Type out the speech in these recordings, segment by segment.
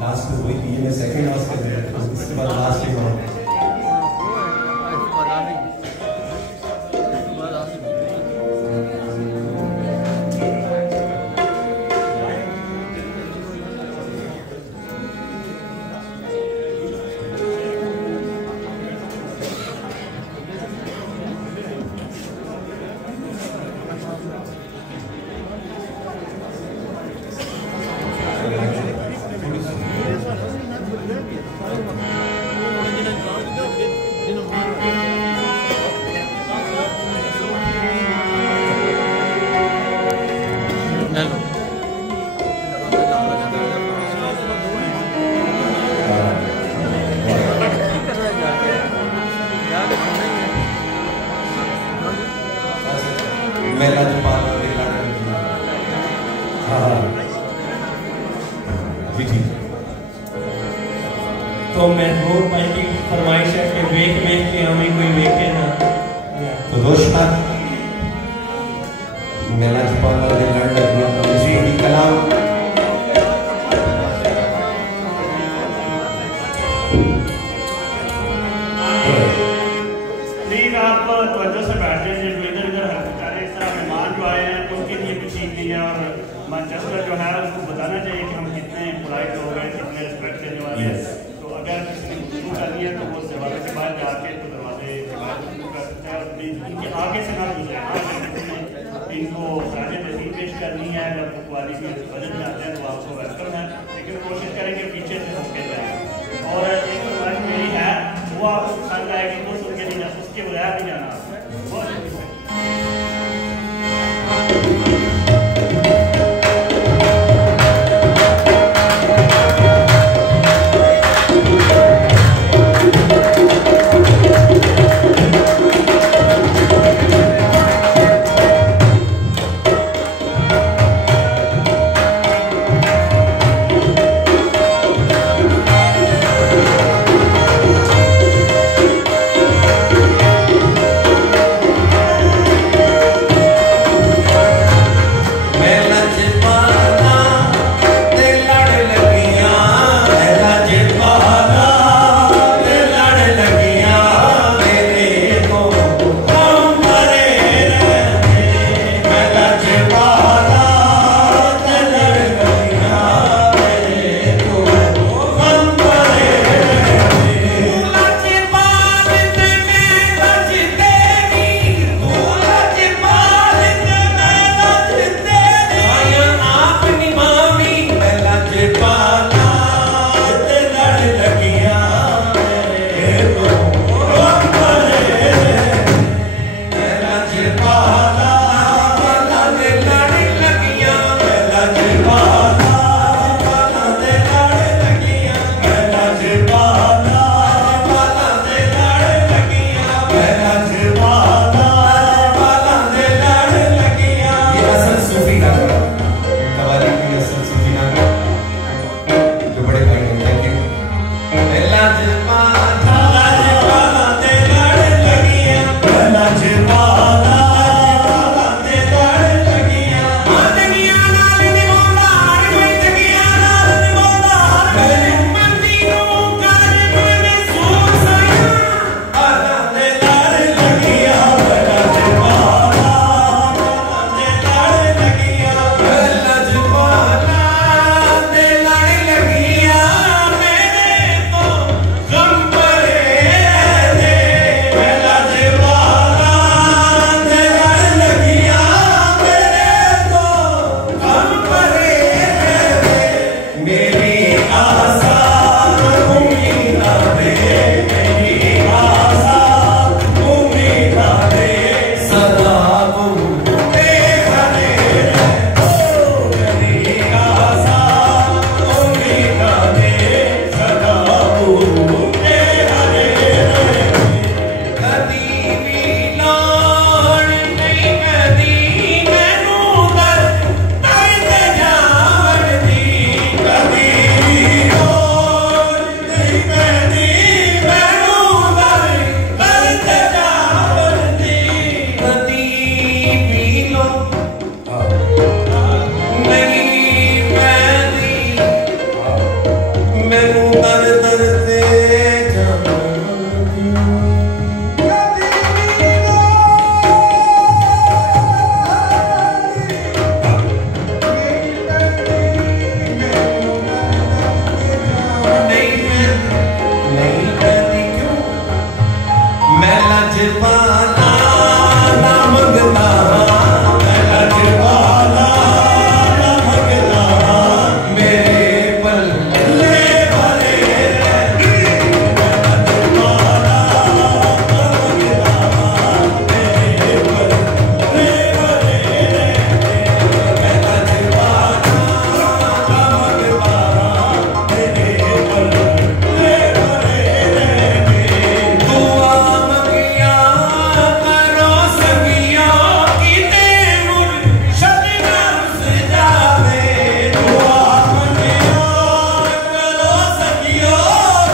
Last में वही किए मैं सेकंड हाउस के इसके बाद लास्ट एक और तो महबूब भाई की फरमाइश है कि वेख वेख के हमें कोई वेखे ना तो दोस्त मेला छुपाना दे लड़ लगा जी कलाम प्लीज आप तवज्जो से बैठ जाइए जो इधर उधर हरकत इस तरह मेहमान जो आए हैं उनके लिए कुछ चीज दी है और मैनचेस्टर जो है उसको बताना चाहिए कि हम कितने पोलाइट लोग हैं कितने रिस्पेक्ट करने वाले हैं तो अगर किसी ने गुफ्तगू करनी है तो वो दरवाजे के बाहर जाके तो दरवाजे के बाहर गुफ्तगू कर सकते हैं और प्लीज इनके आगे से ना गुजरे इनको ताज़े तहसील पेश करनी है जब वो कुआरी में बजट जाते हैं तो आपको वेलकम है लेकिन कोशिश करेंगे पीछे से उसके जाए और एक फरमाइश मेरी है वो आपको पसंद आएगी वो सुन के नहीं जा उसके बगैर नहीं जाना बहुत लजपाला ना मंगता, मैं लजपाला ना मंगता, मेरे पल्ले भरे रहते, मैं लजपाला ना मंगता, मेरे पल्ले भरे रहते, मैं लजपाला ना मंगता, मेरे पल्ले भरे रहते। दुआ मंगिया करो सगिया किते मुर्शद ना रुस जावे, दुआ मंगिया करो सगिया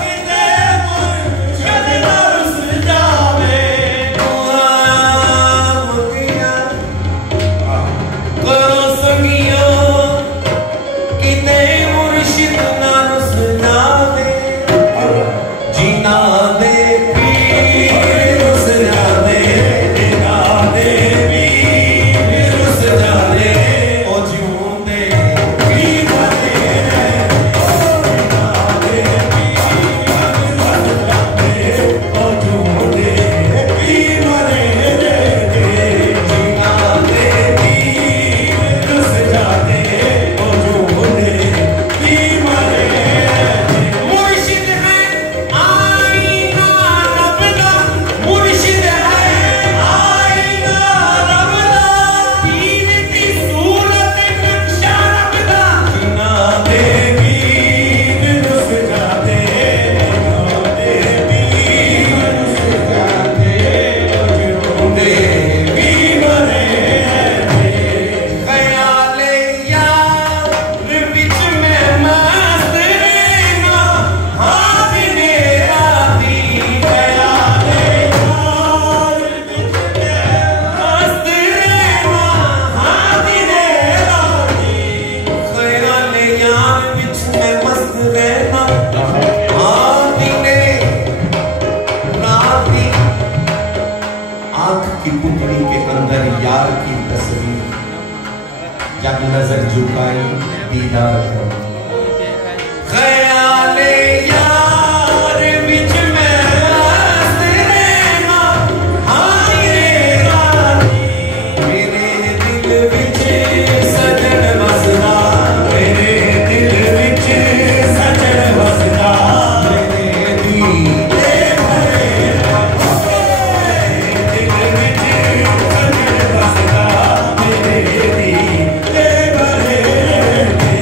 किते मुर्शद ना रुस जावे, दुआ मंगिया करो सगिया किते मुर्शिद ना रुस जावे, जीना दे पीर रुस जाते, जीना दे पीर रुस जाते, ओ जिऊंदे पीर मरे रहते, जीना दे पीर रुस जाते, ओ जिऊंदे पीर मरे रहते, जीना दे पीर रुस जाते, ओ जिऊंदे पीर मरे रहते। मुर्शिद है आईना रब दा, मुर्शिद है आईना रब दा, पीर दी सूरत नक्शा रब दा, जीना दे पीर रुस जाते, जीना दे पीर रुस जाते, जिऊंदे पीर मरे रहते। ख्याले यार विच मैं मस्त रहना, हाँ दिने राती, ख्याले यार विच मैं मस्त रहना, हाँ दिने राती, ख्याले यार विच मैं मस्त रहना, हाँ दिने राती। आंख की पुतली के अंदर यार की तस्वीर, जब नजर झुकाई दीदार करो, ख्याले यार विच मैं मस्त रहना, हाँ दिने राती, मेरे दिल विच सजन वसदा, मेरे दिल विच सजन वसदा, मेरे दीदे भरे रहते, दिल विच सजन वसदा, मेरे दीदे भरे रहते,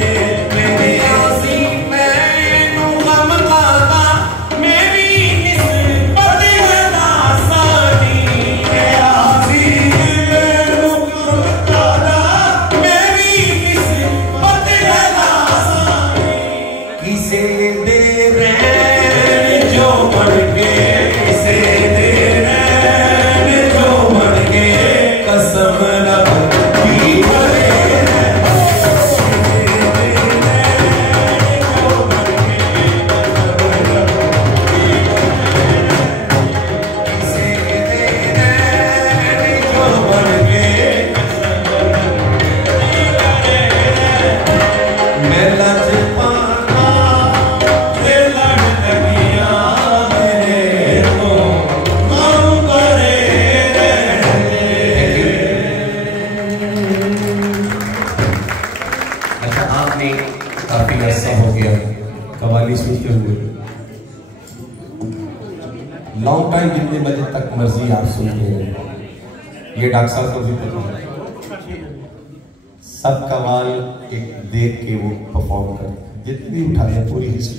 मेरे आसी मैनू गम खादा, मेरी निस्बत गदासानी, मेरे आसी मैनू गम खादा, मेरी निस्बत गदासानी, किसे दे रैन जो मर गए, किसे दे रैन जो मर गए, कसम रब की भरे रहते, किसे दे रैन जो मर गए, कसम रब की भरे रहते, किसे दे रैन जो मर गए, कसम रब की भरे रहते। मैं लजपाला ते लड़ लगिया मेरे तो गम भरे रहते। अच्छा, आपने काफी अरसा हो गया कव्वाली सुनते हुए, लॉन्ग टाइम, जितने बजे तक मर्जी आप सुनते हैं, ये डॉक्टर साहब को भी पता है, सब कव्वाल एक देख के वो परफॉर्म करते, जितनी उठाते पूरी हिस्ट्री